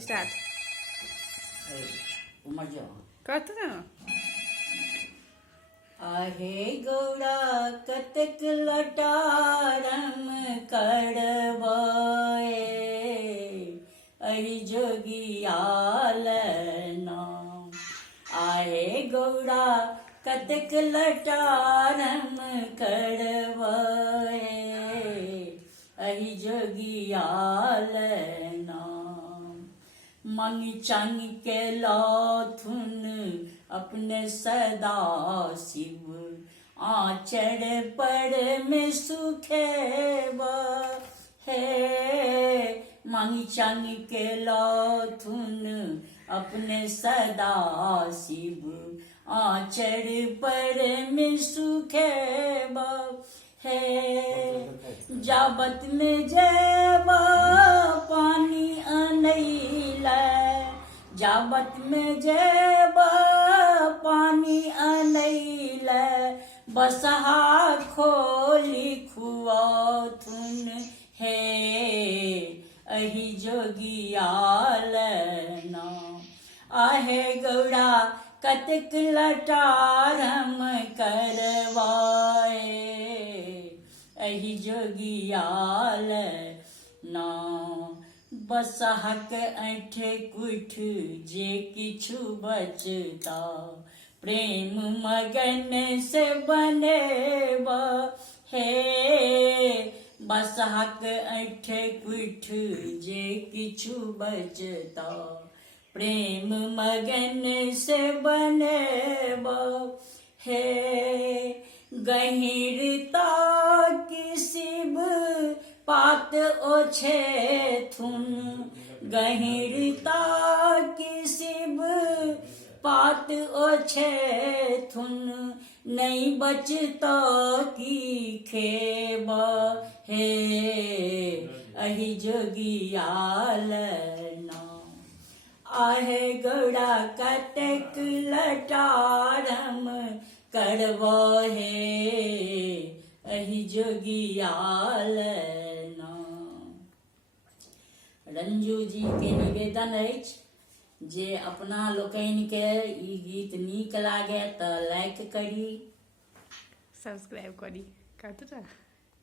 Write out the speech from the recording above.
Start करते ना। आहे गौड़ा कतक लटारम करवाए अहि जोगियाल नाम। आहे गौड़ा कतक लटारम करवाए अहि जोगियाल नाम। मंग चंग के लाथुन अपने सदा शिव आचर पर में सुखे है। मंग चंग के लाथुन अपने सदा शिव आचर पर में सुखे है। जाबत में जेवा पानी अनैला, जाबत में जेबा पानी अनैला, बसहा खोली खुआथुन है अहि जोगियाल नाम। आहे गौड़ा कतक लटारम करवाए अहि जोगियाल नाम। बसहक ऐठ कुठ जे किछु बचता, प्रेम मगन से बनेब हे। बसहक ऐठ कुठ जे किछु बचता, प्रेम मगन से बनेब हे। गहिरता की शिव पात ओछे थुन, गहिरता की शिव पात ओछे थुन, नहीं बचता की खेब हे अहि जोगियाल नाम। आहे गौड़ा कतक लटारम करवा है अहि जोगियाल नाम। रंजू जी के निवेदन अछि जे अपना लोकनि के ई गीत नीक लागे तऽ लाइक करी, सब्सक्राइब करी। करते ना।